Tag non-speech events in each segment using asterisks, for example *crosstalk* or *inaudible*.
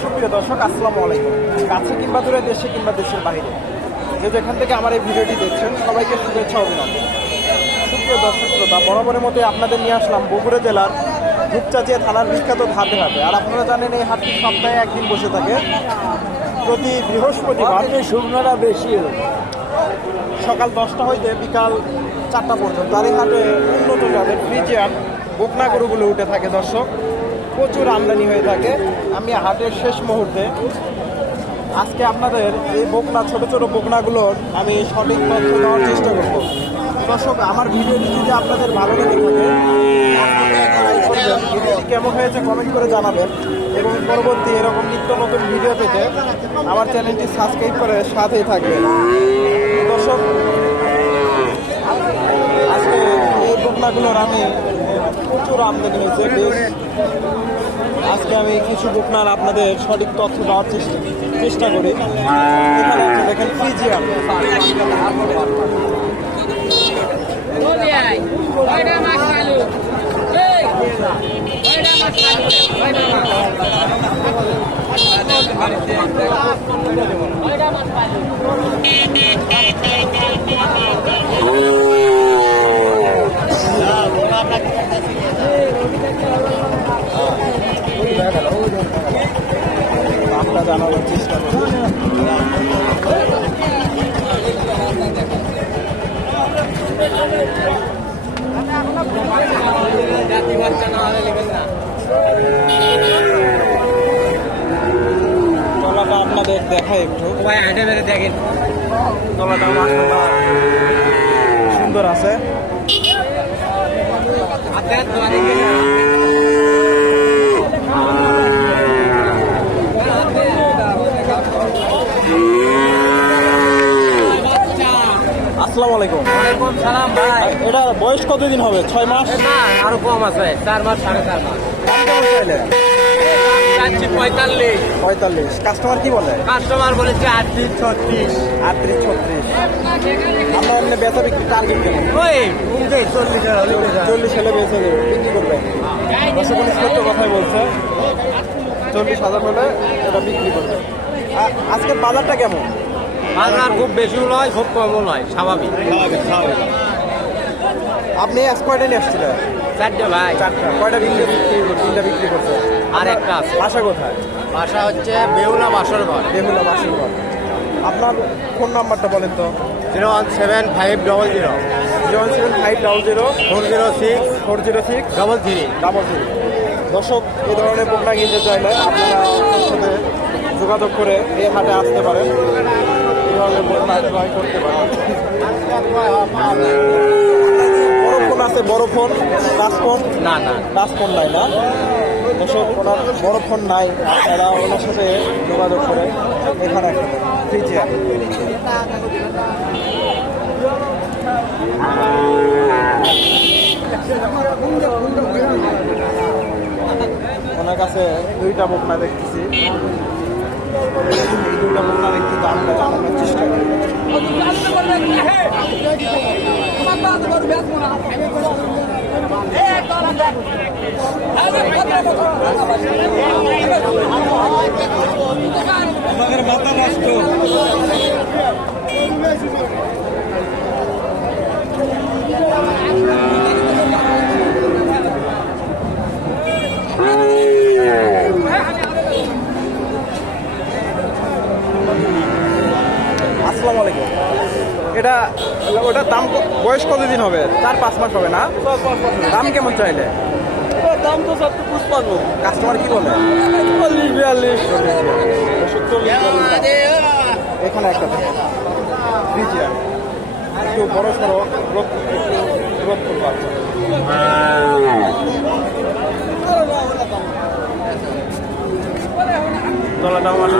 সুপ্রিয় দর্শক আসসালামু আলাইকুম। কাছে কিংবা দূরে দেশে কিংবা দেশের বাইরে যে যেখান থেকে আমার এই ভিডিওটি দেখছেন সবাইকে শুভেচ্ছা অভিনন্দন। সুপ্রিয় দর্শক শ্রোতা বরাবরের মতো আপনাদের নিয়ে আসলাম বগুড়া জেলার ধূপচাচিয়া থানার বিখ্যাত ধাপে হাটে আর আপনারা জানেন এই হাটটি সপ্তাহে একদিন বসে থাকে। প্রতি বৃহস্পতিবার শুকনোটা বেশি। সকাল দশটা হইতে বিকাল চারটা পর্যন্ত। আর এই হাটে উন্নত জাতের ফ্রিজিয়ান বোকনা গরুগুলো উঠে থাকে দর্শক। প্রচুর আমদানি হয়ে থাকে। আমি হাটের শেষ মুহূর্তে আজকে আপনাদের এই বকনা, ছোট ছোট বকনাগুলোর আমি সঠিক তথ্য দেওয়ার চেষ্টা করব। দর্শক, আমার ভিডিওটি যদি আপনাদের ভালো লেগে থাকে, ভিডিওটি কেমন হয়েছে কমেন্ট করে জানাবেন এবং পরবর্তী এরকম নিত্য নতুন ভিডিও পেতে আমার চ্যানেলটি সাবস্ক্রাইব করে সাথেই থাকবেন। দর্শক, আজকে এই বকনাগুলোর আমি প্রচুর আমদানি হয়েছে আজকে আমি কিছু বকনার আপনাদের সঠিক তথ্য দেওয়ার চেষ্টা চেষ্টা করি দেখেন কয়টা মাছ চালু এই কয়টা মাছ চালু কয়টা মাছ চালু আমরা জানানোর চেষ্টা করি দেখায় একটু। ভাই হাঁটে বেড়ে দেখেন। তলাটা সুন্দর আছে। দোকানে আসসালামু আলাইকুম। ওয়ালাইকুম সালাম ভাই। এটা বয়স কতদিন হবে? ছয় মাস? না আরও কম আছে। চার মাস সাড়ে চার মাস। চাচ্ছি পঁয়তাল্লিশ। পঁয়তাল্লিশ। কাস্টমার কি বলে? কাস্টমার বলেছে আটত্রিশ ছত্রিশ। আটত্রিশ ছত্রিশ। আমরা এমনি বেচা বিক্রি টার্গেট ওই চল্লিশ চল্লিশ হলে বেচে বিক্রি করবে। দর্শক সত্য কথাই বলছে। চল্লিশ হাজার হলে এটা বিক্রি করবে। আ- আজকের বাজারটা কেমন? বাজার খুব বেশিও নয় খুব কমও নয় স্বাভাবিক। আপনি আজ কয়টা নিয়ে আসছিলেন? চারটে ভাই। চারটা। কয়টা বিক্রি তিনটা বিক্রি করছে? আর একটা আছে। বাসা কোথায়? বাসা হচ্ছে বেউলা বাসর ঘর। বেহুলা বাসির ঘর। আপনার ফোন নাম্বারটা বলেন তো। Zero one seven five double zero. Zero one seven five double zero. Four zero six four zero six double three. Double three. দর্শক এই ধরনের বোকনা কিনতে চাইলে আপনারা সাথে যোগাযোগ করে এই হাটে আসতে পারেন। এই ধরনের ক্রয় করতে পারেন। বড় ফোন আছে বড় ফোন। টাচ ফোন না না। টাচ ফোন নাই না? দর্শক ওনার বড় ফোন নাই আপনারা ওনার সাথে যোগাযোগ করে এখানে ফ্রিজে ওনার কাছে দুইটা বকনা দেখতেছি এই দুইটা বকনার একটু দামটা জানানোর চেষ্টা করি আসসালামু আলাইকুম। এটা ওটার দাম বয়স কতদিন হবে? চার পাঁচ মাস হবে না? দাম কেমন চাইলে? দাম তো সব বুঝ পারব কাস্টমার কি বলে? চল্লিশ বিয়াল্লিশ। এখানে একটা একটু বড় সড়ো একটু গ্রোথ তলাটা আমার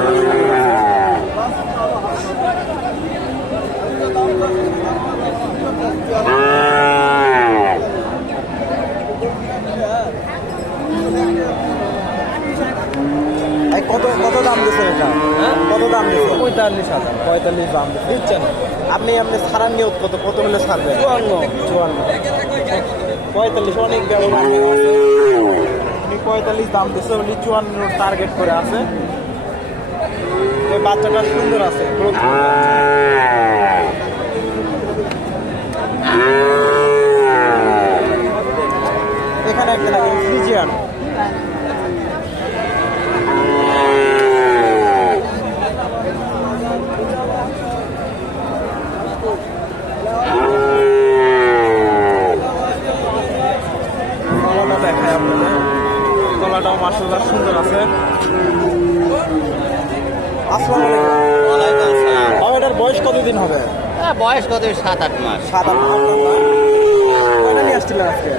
এই কত কত দাম দিচ্ছে এটা কত দাম দিচ্ছে পঁয়তাল্লিশ দাম দিচ্ছেন আপনি আপনি ছাড়ার নিয়ত কত কত হলে ছাড়বেন চুয়ান্ন। চুয়ান্ন। পঁয়তাল্লিশ অনেক উনি পঁয়তাল্লিশ দাম দিচ্ছে উনি চুয়ান্ন টার্গেট করে আছে। বাচ্চাটা সুন্দর আছে এখানে একটা থাকে ফ্রিজিয়ান গলাটা দেখায় আপনাদের গলাটাও মার্শাল্লাহ সুন্দর আছে আসসালামু আলাইকুম বাবা, এটার বয়স কতদিন হবে বয়স কত? সাত আট মাস। সাত আট মাস আসছিলেন আজকে?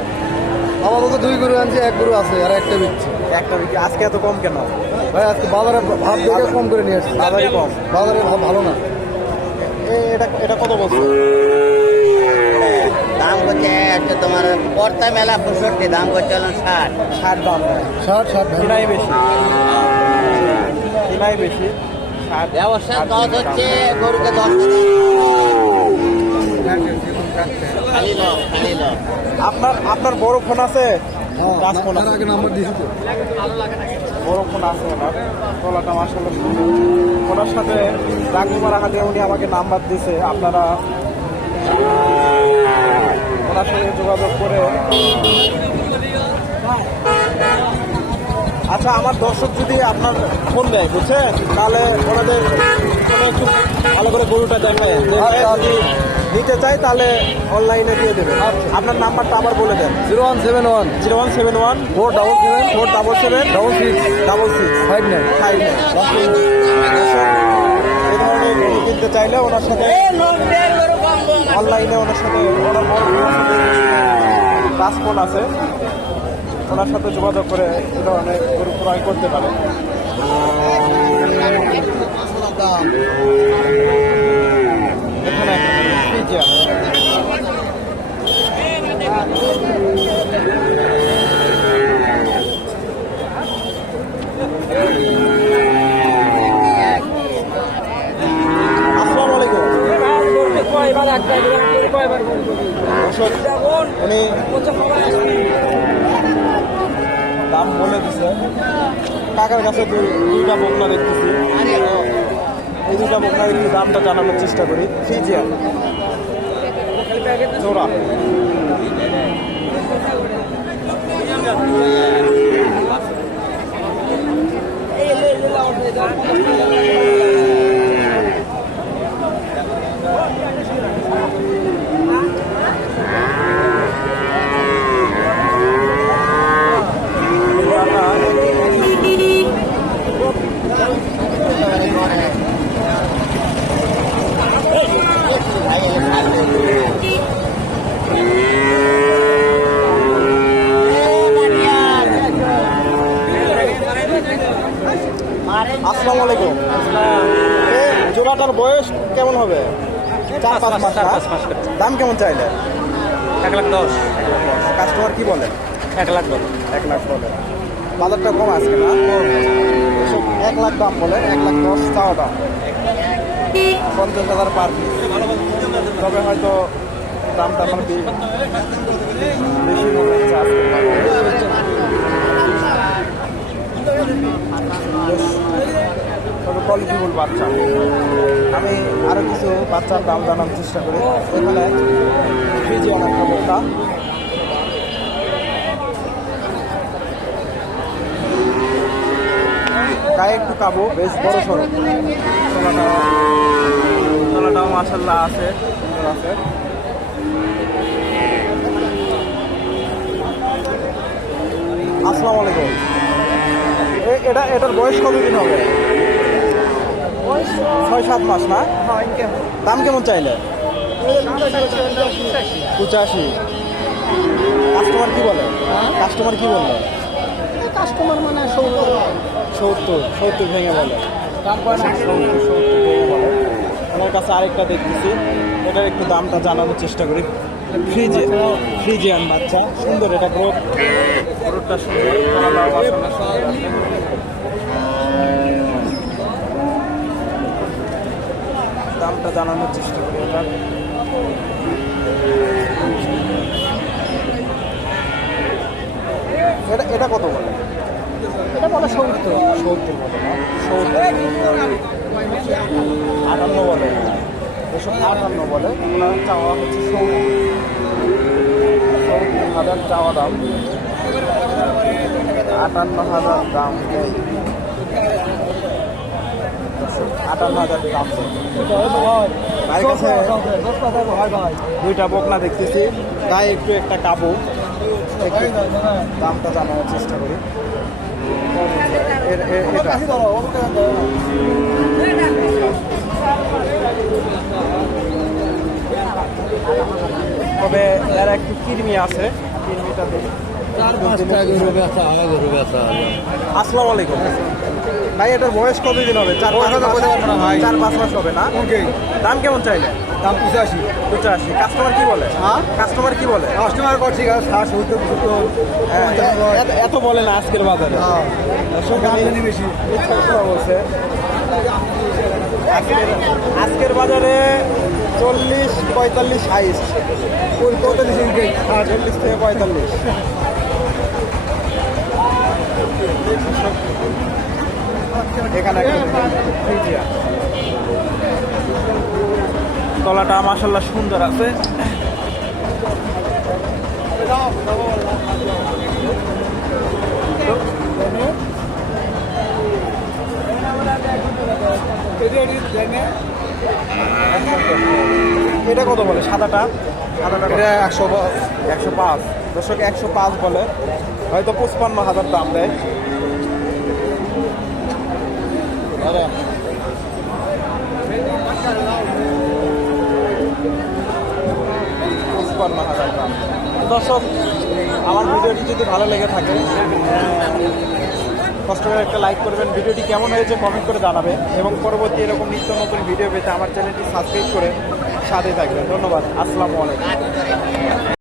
আপাতত দুই গরু আনছে এক গরু আছে আর একটা বিচ্ছে একটা বিক্রি। আজকে এত কম কেন? ভাই আজকে বাজারে ভাব দেখে কম করে নিয়ে আসছি। বাজারে কম? বাজারে ভাব ভালো না। এ- এটা এটা কত বছর? দাম হচ্ছে হচ্ছে তোমার পর্তা মেলা পঁয়ষট্টি দাম করছে হলো ষাট। ষাট দাম ষাট ষাট কিনাই বেশি। কিনাই বেশি। ব্যবসার দশ হচ্ছে গরুকে দশ আপনার আপনার বড় ফোন আছে? টাচ ফোন আছে। বড় ফোন ওনার। গলাটা ওনার সাথে হাতে উনি আমাকে নাম্বার দিছে আপনারা ওনার সাথে যোগাযোগ করে আচ্ছা আমার দর্শক যদি আপনার ফোন দেয় বুঝছেন? তাহলে ওনাদের একটু ভালো করে গরুটা দেখায় দেখে যদি নিতে চাই তাহলে অনলাইনে দিয়ে দেবে আপনার নাম্বারটা আবার বলে দেন। Zero one seven one zero one seven one four double seven four double seven double six double six five nine five এই ধরনের কিনতে চাইলে ওনার সাথে অনলাইনে ওনার সাথে ওনার বড় আছে। ওনার সাথে যোগাযোগ করে এই ধরনের গরু ক্রয় করতে পারে এখানে একটা গরু, ফ্রিজিয়ান। আসসালামু আলাইকুম দর্শক, উনি দাম বলে দিছে কাকার কাছে দুই- দুইটা বকনা দেখতেছি এই দুইটা বকনার একটু দামটা জানানোর চেষ্টা করি ফিজিয়ান জোড়া আসসালামু আলাইকুম জোড়াটার বয়স কেমন হবে? চার পাঁচ মাস দাম কেমন চাইলে? এক লাখ দশ। কাস্টমার কি বলে? এক লাখ দশ। এক লাখ বলে। বাজারটা কম আজকে না? এক লাখ দাম বলে এক লাখ দশ চাওয়া দাম পঞ্চাশ হাজার পার তবে হয়তো দামটা আমার বেশি। মনে হচ্ছে তবে কোয়ালিটিফুল বাচ্চা। আরও কিছু বাচ্চার দাম জানার চেষ্টা করি। এখানে ফ্রিজিয়ান একটা বোকা গায়ে একটু কাবো, বেশ বড় সড়ো। তলাটা তলাটাও মাসাল্লাহ আছে আছে। আসসালামু আলাইকুম। এটা, এটার বয়স কতদিন হবে? ছয় সাত মাস না? দাম কেমন চাইলে? পঁচাশি। কাস্টমার কি বলে? কাস্টমার কি বলল? কাস্টমার মানে সত্তর। সত্তর সত্তর ভেঙে বলে। বলে। আমার কাছে আরেকটা দেখতেছি। এটার একটু দামটা জানানোর চেষ্টা করি। ফ্রিজে ফ্রিজে ফ্রিজিয়ান বাচ্চা। সুন্দর এটা গ্রোথ গ্রোথটা সুন্দর গলাটাও মাশাআল্লাহ সুন্দর আছে। দামটা জানানোর চেষ্টা করি এটা এটা এটা কত বলে? এটা বলে সত্তর। সত্তর বলে না? সত্তর। আটান্ন বলে। এসব আটান্ন বলে। ওনার চাওয়া হচ্ছে সত্তর। সত্তর হাজার চাওয়া দাম। আটান্ন হাজার দাম। আটান্ন হাজার দাম দেয়। কাছে দুইটা বকনা দেখতেছি। গায়ে একটু একটা কাবু। দামটা জানানোর চেষ্টা করি। এটা। তবে এর একটু কিরমি আছে। কিরমিটা দেখি। আসসালামু আলাইকুম। ভাই এটার বয়স কতদিন হবে? চার পাঁচ মাস চার পাঁচ মাস হবে না? দাম কেমন চাইলে? দাম পঁচাশি। পঁচাশি। কাস্টমার কি বলে? হ্যাঁ? কাস্টমার কি বলে? কাস্টমার করছি ষাট সত্তর সত্তর হ্যাঁ, এত- বলে না আজকের বাজারে। আমদানি বেশি। বলছে আজকের বাজারে চল্লিশ পঁয়তাল্লিশ হাইস্ট। পঁয়তাল্লিশ হ্যাঁ চল্লিশ থেকে পঁয়তাল্লিশ। *laughs* এখানে। তলাটা মাসাল্লাহ সুন্দর আছে। এটা কত বলে? সাদাটা? সাদাটা? এটা একশো একশো পাঁচ। দর্শক একশো পাঁচ বলে। হয়তো পঁচপান্ন হাজার দাম দেয়। দর্শক, আমার ভিডিওটি যদি ভালো লেগে থাকে কষ্ট করে একটা লাইক করবেন। ভিডিওটি কেমন হয়েছে কমেন্ট করে জানাবেন এবং পরবর্তী এরকম নিত্য নতুন ভিডিও পেতে আমার চ্যানেলটি সাবস্ক্রাইব করে সাথে থাকবেন। ধন্যবাদ। আসসালামু আলাইকুম।